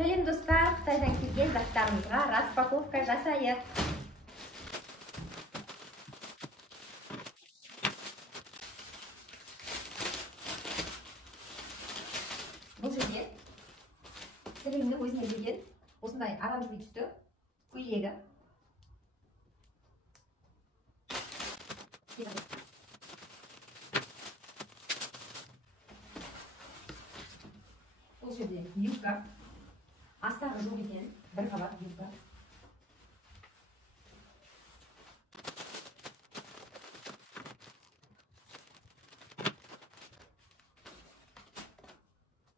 Сәлем достар, Қытайдан келген заттарымызға распаковка жасайық. Бұл жерде сәлемнің өзіне берген осындай оранжевый түсті көйлегі. Бұл жерде юбка. Астағы жоқ екен, бір қабат юбка.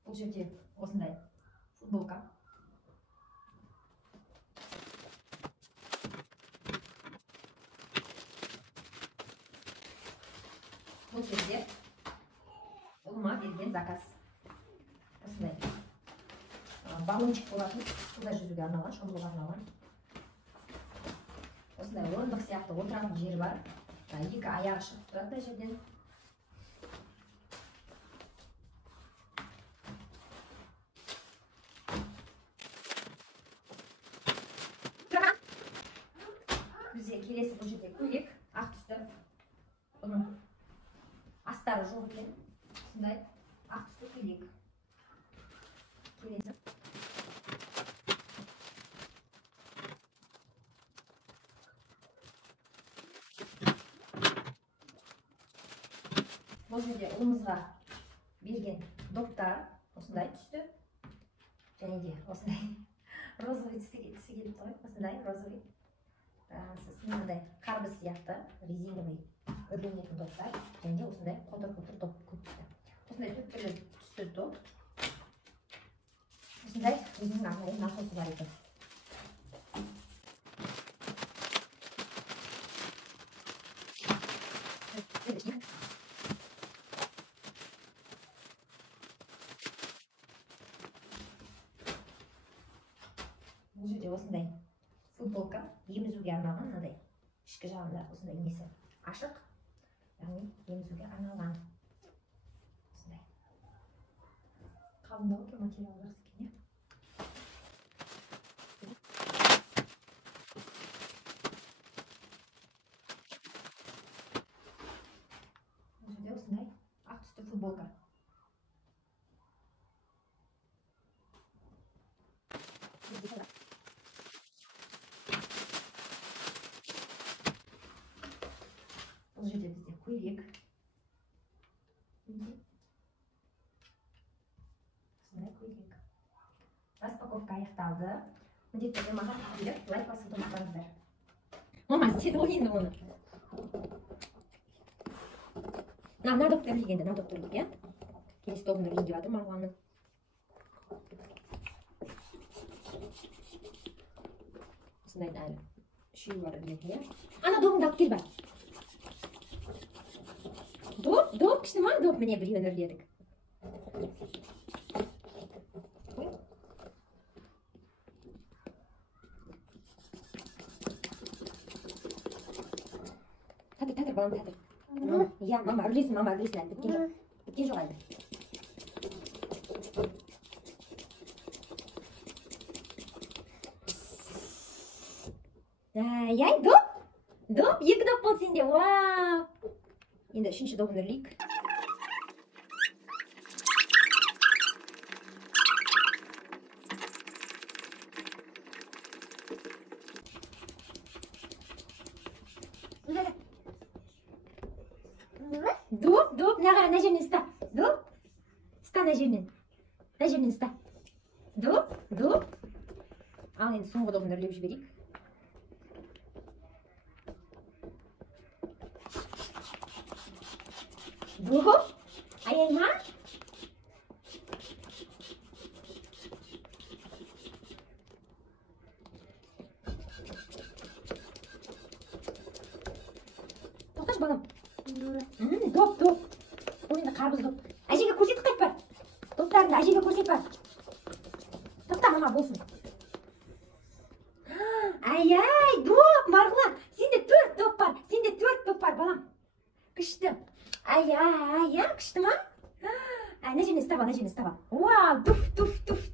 Бұл жерде осындай футболка. Бұл жерде ұлыма берген заказ. Осындай баллончик болатын, суда жүзуге арналған, шомылуға арналған. Осындай орындық сияқты отыратын жері бар. Екі аяғы шығып тұрады мына жерден. Бізде келесі бұл жерде көйлек, ақ түсті. Бұның астары жоқ екен. Осындай ақ түсті көйлек. Келесі. Бұл жерде ұлымызға берген доптар осындай түсті. Және де осындай розовый түсі келіп тұр. Осындай розовый. Мынандай қарбыз сияқты резиновый үрленетін доптар. Және де осындай қотыр-қотыр доп көп түсті. Осындай төрт түрлі түсті доп. Осындай өзінің арнайы насосы бар екен. Бұл жерде осындай футболка, емізуге арналған, мынадай ішкі жағында осындай несі ашық, яғни емізуге арналған. Осындай қалыңдау екен, материалы жақсы екен, иә. Бұл жерде осындай ақ түсті футболка. Бұл жерде бізде көйлек. Осындай көйлек. Распаковка аяқталды. Міндетті түрде маған беріп, лайк басып ұмытпаңыздар. Мама, істеді ғой енді оны. Мына доптар келгенде, мына доптар келген. Келесі тобында келген деп жатыр Марғұланның. Осындай әлі үшеуі бар білетін, иә. Ана добыңды алып кел бар. Доп, күшті ма? Доп, міне біреуін үрледік. Тәтір, балам, тәтір. Иә, мама, үрлесін әлі, біткен жоқ. Біткен жоқ әлі. Яй, доп? Доп, екі доп болды сенде, вау! Енді үшінші добын үрлейік. Доп, мына жерінен ұста. Доп, ұста мына жерінен. Мына жерінен ұста. Доп. Ал енді соңғы добын үрлеп жіберейік. Доп, аяйма. Тоқташ, балам. Доп. Бұл енді қарбыз доп. Әжеге көрсетіп қайт бар. Доптарыңды әжеге көрсет бар. Тоқта, мама, болсын. Ай, доп, Марғұлан. Сенде 4 доп бар. Сенде 4 доп бар, балам. Күшті. Ай, күшті ма? Ана жеріне ұстап ал. Вау, туф.